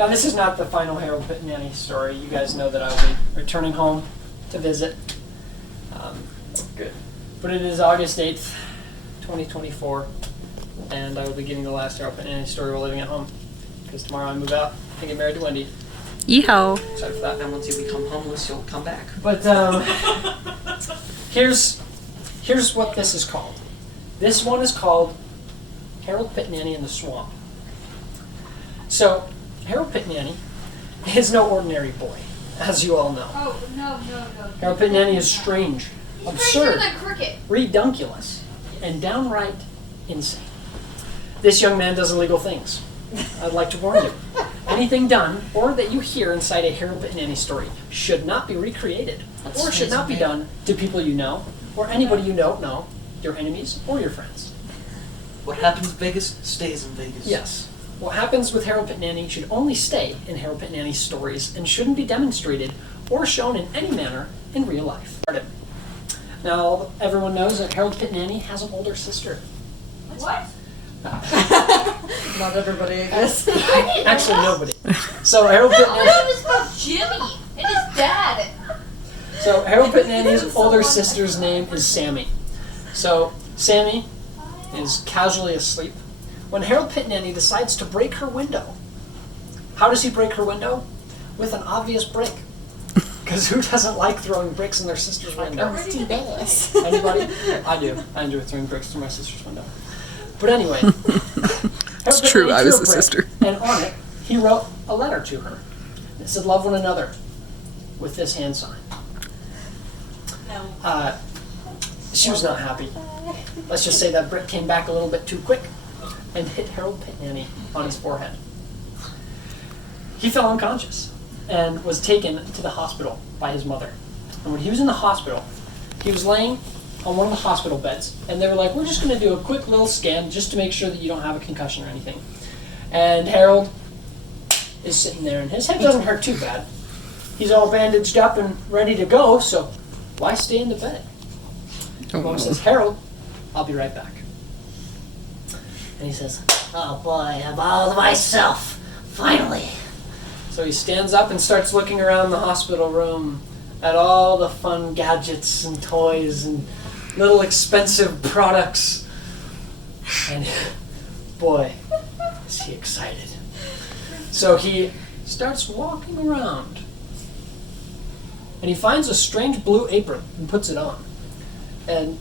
Now, this is not the final Harold Pitnanny story. You guys know that I will be returning home to visit. Good. But it is August 8th, 2024, and I will be giving the last Harold Pitnanny story while living at home. Because tomorrow I move out and get married to Wendy. Yeehaw. Excited for that. And once you become homeless, you'll come back. But here's what this is called. This one is called Harold Pitnanny in the Swamp. So, Harold Pitnanny is no ordinary boy, as you all know. Oh, no. Harold Pitnanny is strange, absurd, Than cricket. redunculous, and downright insane. This young man does illegal things. I'd like to warn you. Anything done or that you hear inside a Harold Pitnanny story should not be recreated or should not be done to people you know or anybody you don't know, your enemies or your friends. What happens in Vegas stays in Vegas. Yes. What happens with Harold Pitnanny should only stay in Harold Pitnanny stories and shouldn't be demonstrated or shown in any manner in real life. Now, everyone knows that Harold Pitnanny has an older sister. What? Not everybody, I guess. Actually, nobody. So Harold No, Pitnanny. it was about Jimmy and his dad. So Harold Pitnanny's older sister's name is Sammy. So Sammy is casually asleep when Harold Pitnanny decides to break her window. How does he break her window? With an obvious brick. Because who doesn't like throwing bricks in their sister's window? It's too badass. Anybody? I do. I enjoy throwing bricks through my sister's window. But anyway, It's true, I was the sister. And on it, he wrote a letter to her. It said, "Love one another," with this hand sign. No. She was not happy. Let's just say that brick came back a little bit too quick and hit Harold Pitnanny on his forehead. He fell unconscious and was taken to the hospital by his mother. And when he was in the hospital, he was laying on one of the hospital beds, and they were like, "We're just going to do a quick little scan just to make sure that you don't have a concussion or anything." And Harold is sitting there, and his head doesn't hurt too bad. He's all bandaged up and ready to go, so why stay in the bed? Mom says, "Harold, I'll be right back." And he says, "Oh boy, I'm all to myself, finally." So he stands up and starts looking around the hospital room at all the fun gadgets and toys and little expensive products. And boy, is he excited. So he starts walking around. And he finds a strange blue apron and puts it on. And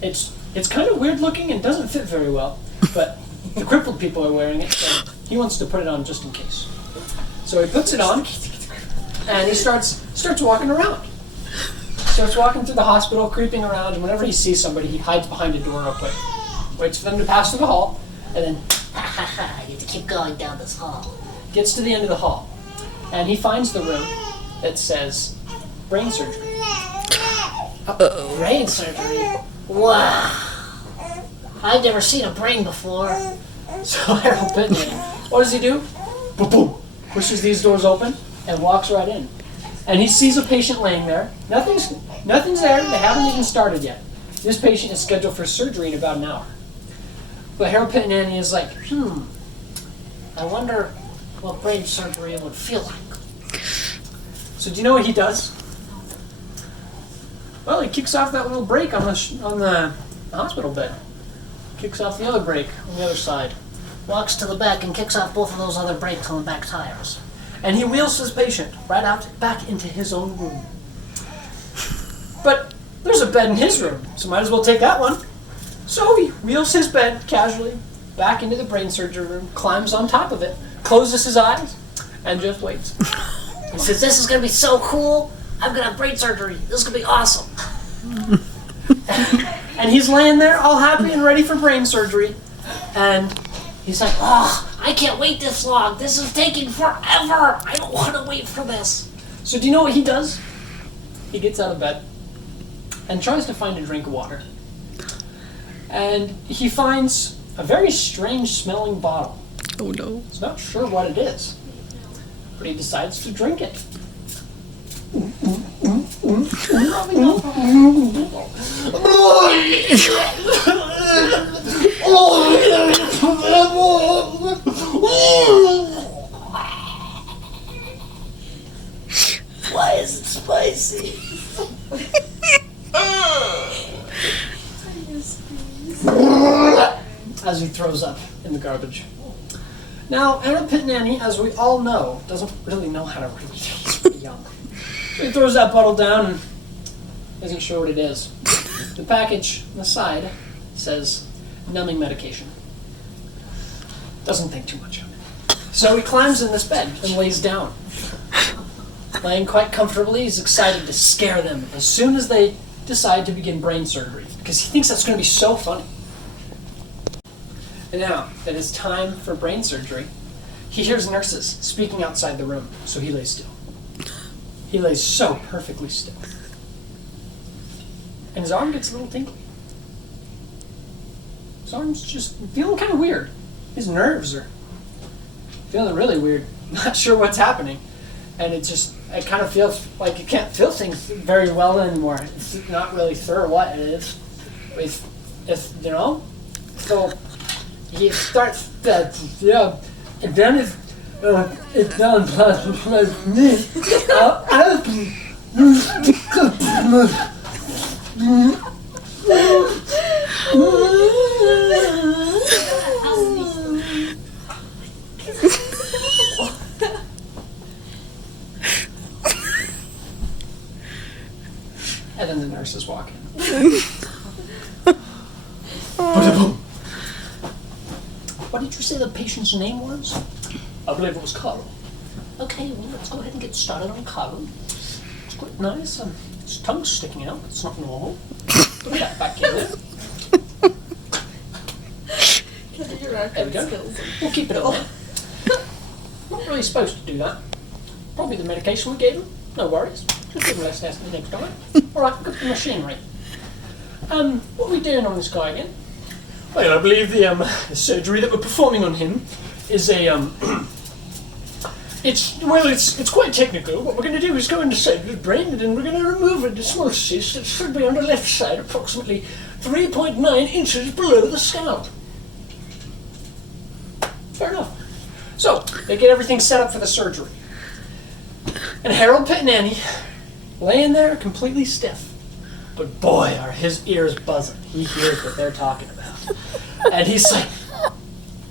it's kind of weird looking and doesn't fit very well, but the crippled people are wearing it, so he wants to put it on just in case. So he puts it on, and he starts walking around. Starts walking through the hospital, creeping around, and whenever he sees somebody, he hides behind a door real quick. Waits for them to pass through the hall, and then, I get to keep going down this hall. Gets to the end of the hall, and he finds the room that says, brain surgery. Uh-oh. Brain surgery? Wow. I've never seen a brain before. So Harold Pitnanny, what does he do? Boom, boom. Pushes these doors open and walks right in. And he sees a patient laying there. Nothing's there. They haven't even started yet. This patient is scheduled for surgery in about an hour. But Harold Pitnanny is like, I wonder what brain surgery would feel like. So do you know what he does? Well, he kicks off that little brake on the hospital bed. Kicks off the other brake on the other side. Walks to the back and kicks off both of those other brakes on the back tires. And he wheels his patient right out back into his own room. But there's a bed in his room, so might as well take that one. So he wheels his bed casually back into the brain surgery room, climbs on top of it, closes his eyes, and just waits. He says, "This is going to be so cool. I'm going to have brain surgery. This is going to be awesome." And he's laying there all happy and ready for brain surgery. And he's like, "Oh, I can't wait this long. This is taking forever. I don't want to wait for this." So do you know what he does? He gets out of bed and tries to find a drink of water. And he finds a very strange smelling bottle. Oh no. He's not sure what it is, but he decides to drink it. Why is it spicy? As he throws up in the garbage. Now, Harold Pitnanny, as we all know, doesn't really know how to read. He's pretty young. So he throws that bottle down and isn't sure what it is. The package on the side says numbing medication. Doesn't think too much of it. So he climbs in this bed and lays down. Laying quite comfortably, he's excited to scare them as soon as they decide to begin brain surgery, because he thinks that's going to be so funny. And now that it's time for brain surgery, he hears nurses speaking outside the room, so he lays still. He lays so perfectly still. And his arm gets a little tingly. His arm's just feeling kind of weird. His nerves are feeling really weird. Not sure what's happening. And it kind of feels like you can't feel things very well anymore. It's not really sure what it is. It's you know? So he starts that, and then it's done plus me. And then the nurses walk in. What did you say the patient's name was? I believe it was Carl. Okay, well, let's go ahead and get started on Carl. It's quite nice. His tongue's sticking out. It's not normal. Put that back in there. There we go. We'll keep it on there. Not really supposed to do that. Probably the medication we gave him. No worries. We'll give him less test next time. Alright, got the machinery. What are we doing on this guy again? Well, I believe the surgery that we're performing on him is a it's quite technical. What we're going to do is go inside his brain and then we're going to remove a small cyst that should be on the left side, approximately 3.9 inches below the scalp. Fair enough. So, they get everything set up for the surgery. And Harold Pitnanny, laying there completely stiff. But boy, are his ears buzzing. He hears what they're talking about. And he's like,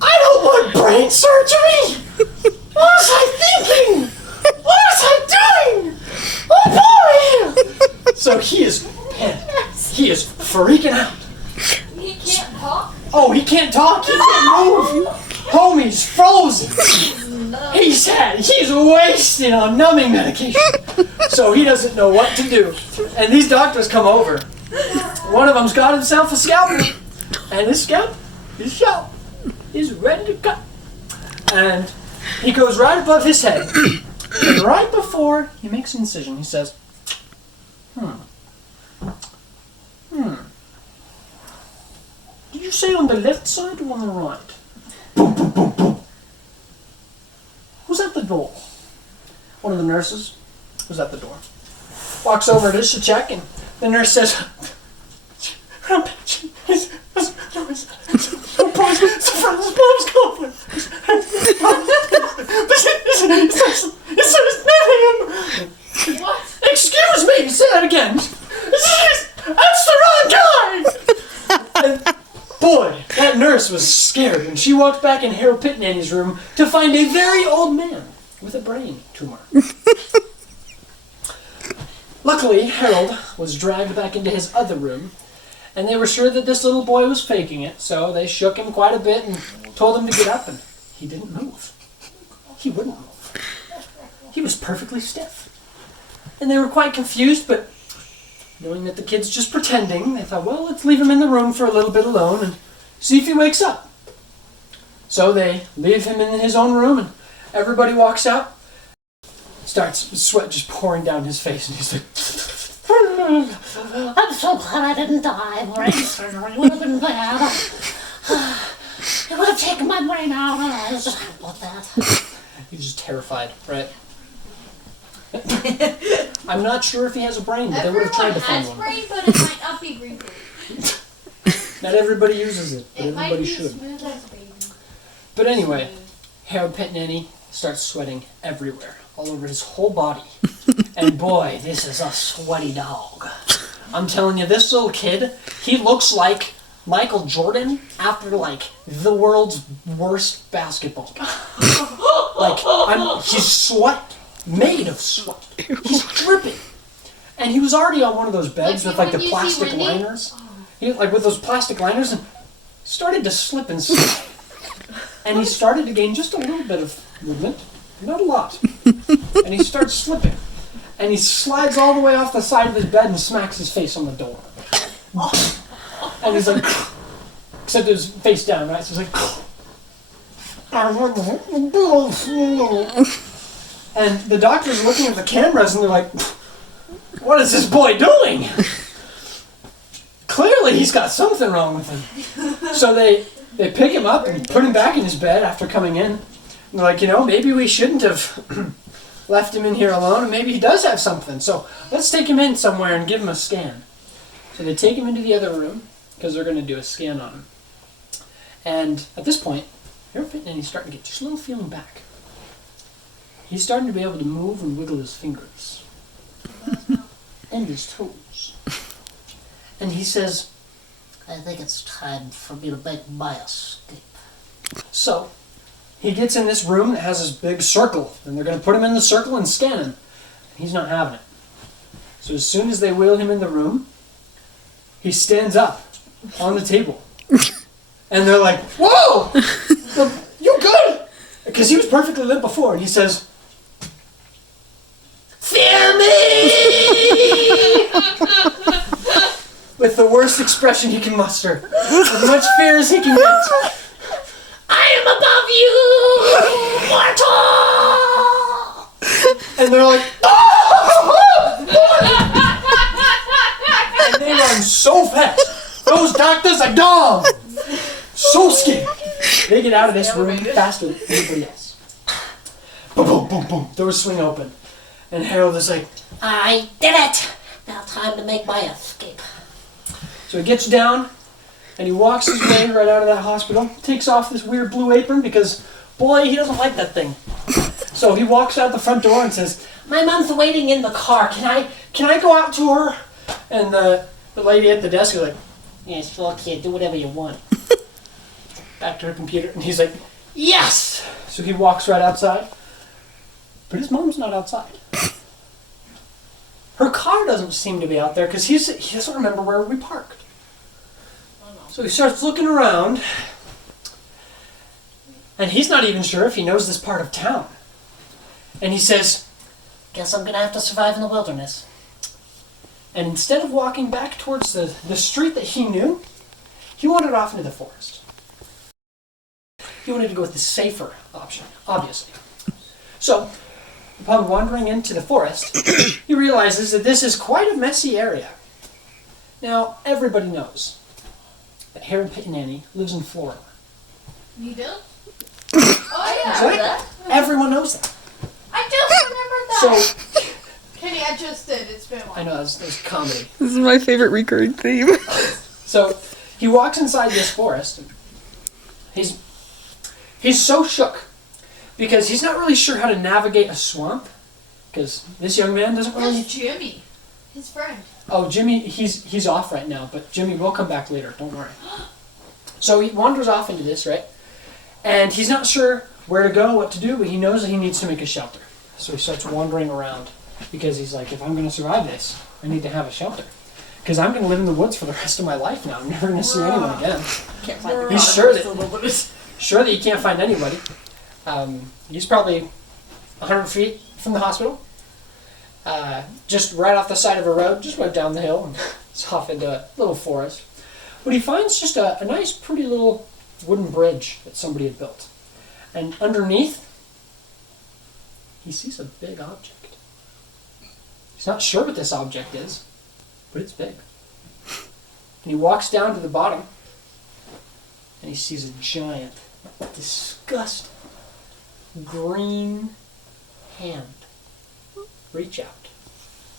I don't want brain surgery! What was I thinking? What was I doing? Oh boy! So he is panicked. He is freaking out. He can't talk? Oh, he can't talk? He can't move? Homie's frozen. He's wasted on numbing medication. So he doesn't know what to do. And these doctors come over. One of them's got himself a scalpel. And his scalp is ready to cut. And he goes right above his head. And right before he makes an incision, he says, Did you say on the left side or on the right? Boom, boom, boom, boom. Who's at the door? One of the nurses was at the door. Walks over just to check, and the nurse says, What? Excuse me, say that again. That's the wrong guy! And boy, that nurse was scared when she walked back in Harold Pitnanny's room to find a very old man with a brain tumor. Luckily, Harold was dragged back into his other room, and they were sure that this little boy was faking it, so they shook him quite a bit and told him to get up, and he didn't move. He wouldn't move. He was perfectly stiff. And they were quite confused, but knowing that the kid's just pretending, they thought, well, let's leave him in the room for a little bit alone and see if he wakes up. So they leave him in his own room, and everybody walks out. Starts sweat just pouring down his face, and he's like, I'm so glad I didn't die. Brain surgery would have been bad. It would have taken my brain out, and I was just happy with that. he's just terrified, right? I'm not sure if he has a brain, but they would have tried to find has one. brain, but it might not be green. Not everybody uses it, but It might everybody be should. smooth as baby. But anyway, Harold Pitnanny starts sweating everywhere, all over his whole body. And boy, this is a sweaty dog. I'm telling you, this little kid, he looks like Michael Jordan after like the world's worst basketball game. He's sweat, made of sweat. He's dripping. And he was already on one of those beds with like the plastic liners. He like with those plastic liners and started to slip and slide. And he started to gain just a little bit of movement, not a lot. And he starts slipping. And he slides all the way off the side of his bed and smacks his face on the door. And he's like, except his face down, right? So he's like, and the doctor's looking at the cameras and they're like, what is this boy doing? Clearly he's got something wrong with him. So they pick him up and put him back in his bed after coming in. And they're like, maybe we shouldn't have left him in here alone, and maybe he does have something. So let's take him in somewhere and give him a scan. So they take him into the other room because they're going to do a scan on him. And at this point, Harold Pitnanny's starting to get just a little feeling back. He's starting to be able to move and wiggle his fingers and his toes. And he says, I think it's time for me to make my escape. so he gets in this room that has this big circle, and they're going to put him in the circle and scan him. He's not having it. So as soon as they wheel him in the room, he stands up on the table. And they're like, whoa! You good? Because he was perfectly lit before. And he says, fear me! With the worst expression he can muster. As much fear as he can get. I am above you, mortal! And they're like, and they run so fast. Those doctors are dumb. So scared. They get out of this room faster than anybody else. Boom, boom, boom, boom. Doors swing open. And Harold is like, I did it! Now time to make my escape. so he gets down and he walks his way right out of that hospital, takes off this weird blue apron because, boy, he doesn't like that thing. So he walks out the front door and says, my mom's waiting in the car. Can I go out to her? And the lady at the desk is like, yes, well, kid, do whatever you want. Back to her computer. And he's like, yes! So he walks right outside. But his mom's not outside. Her car doesn't seem to be out there because he doesn't remember where we parked. So he starts looking around. And he's not even sure if he knows this part of town. And he says, guess I'm going to have to survive in the wilderness. And instead of walking back towards the street that he knew, he wandered off into the forest. He wanted to go with the safer option, obviously. So, upon wandering into the forest, he realizes that this is quite a messy area. Now, everybody knows that Harold Pitnanny lives in Florida. You do? Oh yeah. Right? Everyone knows that. I just remembered that. So, Kenny, I just did. It's been a while. I know, that's comedy. This is my favorite recurring theme. So, he walks inside this forest. And he's so shook because he's not really sure how to navigate a swamp because this young man doesn't really... That's Jimmy, his friend. Oh, Jimmy, he's off right now, but Jimmy will come back later, don't worry. So he wanders off into this, right? And he's not sure where to go, what to do, but he knows that he needs to make a shelter. So he starts wandering around because he's like, if I'm going to survive this, I need to have a shelter. Because I'm going to live in the woods for the rest of my life now. I'm never going to see anyone again. Can't find the He's product. sure that he can't find anybody. He's probably 100 feet from the hospital. Just right off the side of a road, just right down the hill, and it's off into a little forest. But he finds just a nice, pretty little wooden bridge that somebody had built. And underneath, he sees a big object. He's not sure what this object is, but it's big. And he walks down to the bottom, and he sees a giant, disgusting, green hand reach out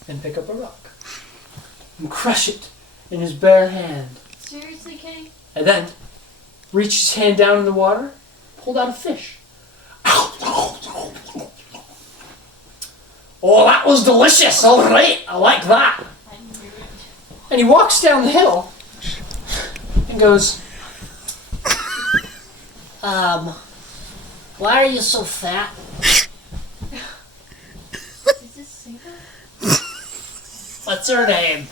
and pick up a rock and crush it in his bare hand. Seriously, Kenny? And then reach his hand down in the water, pulled out a fish. Ow, ow, ow. Oh, that was delicious. All right, I like that. And he walks down the hill and goes, Why are you so fat? Is this single? what's her name?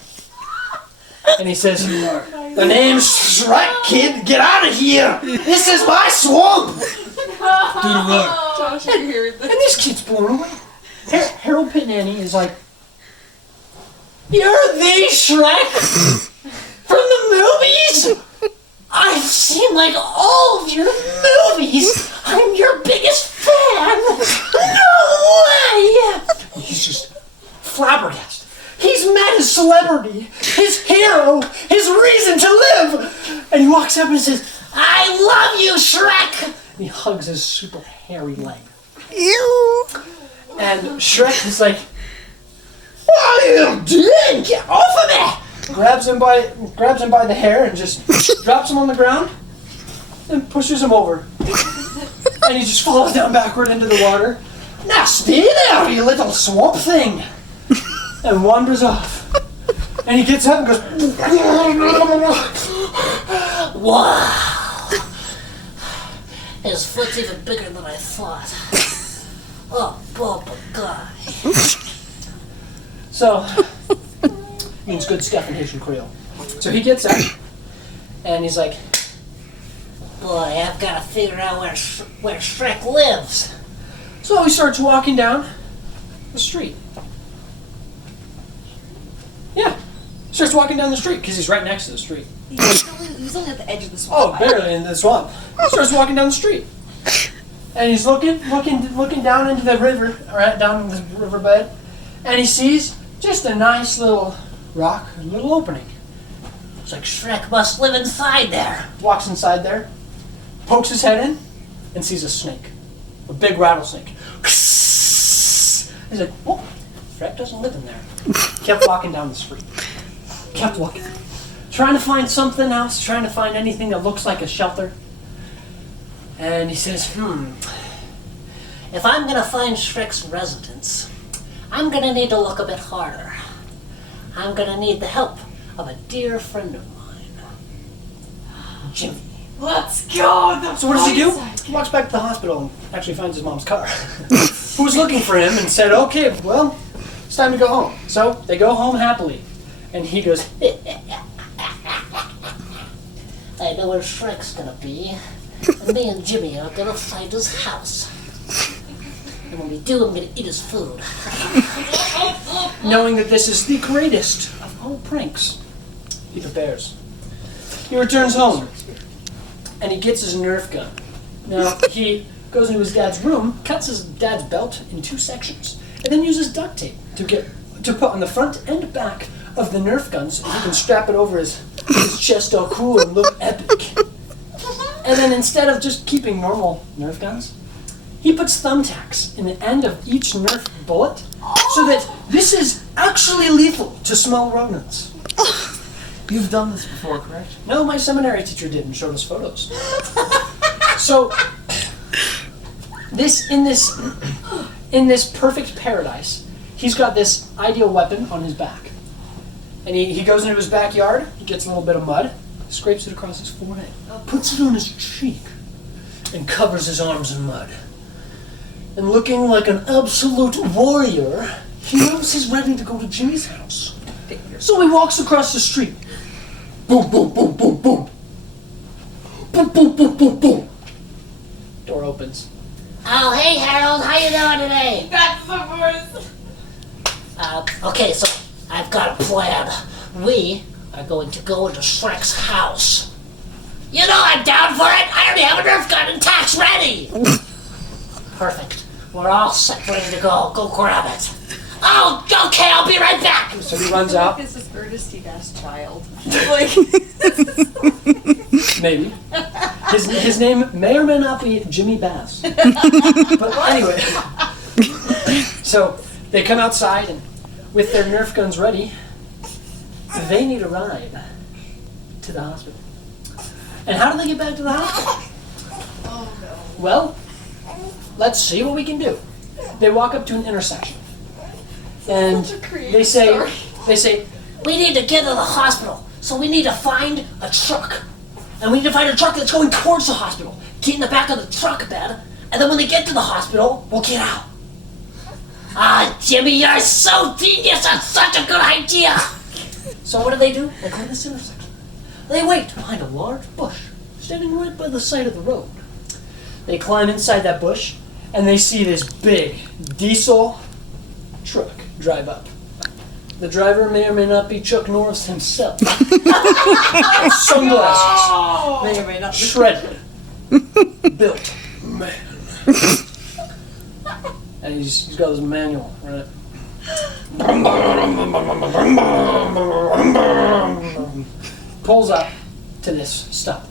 And he says, the name's Shrek, kid. Get out of here. This is my swamp. Josh, you hear And this kid's blown away. Harold Pitnanny is like, you're the Shrek from the movies? I've seen like all of your movies. I'm your biggest fan. No way. He's just flabbergasted. He's met his celebrity, his hero, his reason to live. And he walks up and says, I love you, Shrek. And he hugs his super hairy leg. Ew. And Shrek is like, what are you doing? Get off of me! Grabs him by the hair and just drops him on the ground and pushes him over. And he just falls down backward into the water. Now stay there, you little swamp thing! And wanders off. And he gets up and goes, Wow! His foot's even bigger than I thought. Oh, Bubba guy. so, means good stuff in Haitian Creole. So he gets up and he's like, Boy, I've got to figure out where Shrek lives. so he starts walking down the street. Yeah, starts walking down the street because he's right next to the street. He's only at the edge of the swamp. Oh, barely in the swamp. He starts walking down the street, and he's looking down into the river, right down the riverbed, and he sees just a nice little rock, a little opening. It's like Shrek must live inside there. Walks inside there, pokes his head in, and sees a snake, a big rattlesnake. He's like, "Oh, Shrek doesn't live in there." Kept walking down the street. Kept walking. Trying to find something else, trying to find anything that looks like a shelter. And he says, If I'm gonna find Shrek's residence, I'm gonna need to look a bit harder. I'm gonna need the help of a dear friend of mine, Jimmy. Let's go. so what does he do? He walks back to the hospital and actually finds his mom's car. Who was looking for him and said, okay, well, it's time to go home. So they go home happily. And he goes, I know where Shrek's gonna be, and me and Jimmy are gonna find his house. And when we do, I'm gonna eat his food. knowing that this is the greatest of all pranks, he prepares. He returns home, and he gets his Nerf gun. Now, he goes into his dad's room, cuts his dad's belt in 2 sections, and then uses duct tape to put on the front and back of the Nerf gun so he can strap it over his chest all cool and look epic. And then instead of just keeping normal Nerf guns, he puts thumbtacks in the end of each Nerf bullet so that this is actually lethal to small rodents. You've done this before, correct? No, my seminary teacher did and showed us photos. So, in this perfect paradise, he's got this ideal weapon on his back. And he goes into his backyard, he gets a little bit of mud, scrapes it across his forehead, puts it on his cheek, and covers his arms in mud. And looking like an absolute warrior, he knows he's ready to go to Jimmy's house. So he walks across the street. Boom, boom, boom, boom, boom. Boom, boom, boom, boom, boom. Door opens. Oh, hey Harold, how you doing today? That's the voice. Okay, so I've got a plan. We are going to go into Shrek's house. You know I'm down for it. I already have a Nerf gun and tax ready. Perfect. We're all set, ready to go. Go grab it. Oh, okay, I'll be right back. So he runs out. This is Ernestine-ass child. Like, Maybe. His name may or may not be Jimmy Bass. But anyway. So they come outside and with their Nerf guns ready, they need a ride to the hospital. And how do they get back to the hospital? Oh no. Well, let's see what we can do. They walk up to an intersection. and Such a creative they say, story. they say, We need to get to the hospital, so we need to find a truck. And we need to find a truck that's going towards the hospital. Get in the back of the truck bed, and then when they get to the hospital, we'll get out. Ah, Jimmy, you're so genius. That's such a good idea. So what do? They go to this intersection. They wait behind a large bush, standing right by the side of the road. they climb inside that bush, and they see this big diesel truck drive up. The driver may or may not be Chuck Norris himself. Sunglasses, May or may not. shredded, built man. And he's got his manual, right? Pulls up to this stoplight.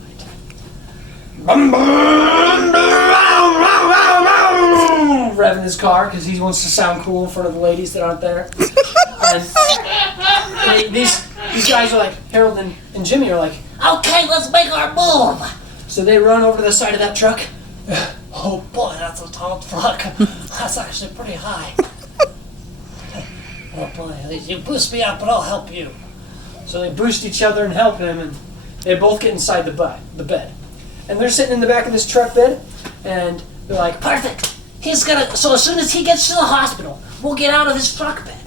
Revving his car because he wants to sound cool in front of the ladies that aren't there. And these guys are like, Harold and Jimmy are like, Okay, let's make our move. so they run over to the side of that truck. Oh boy, that's a tall truck. That's actually pretty high. Oh boy, you boost me up, but I'll help you. So they boost each other and help him, and they both get inside the bed. And they're sitting in the back of this truck bed, and they're like, Perfect. So as soon as he gets to the hospital, we'll get out of his truck bed.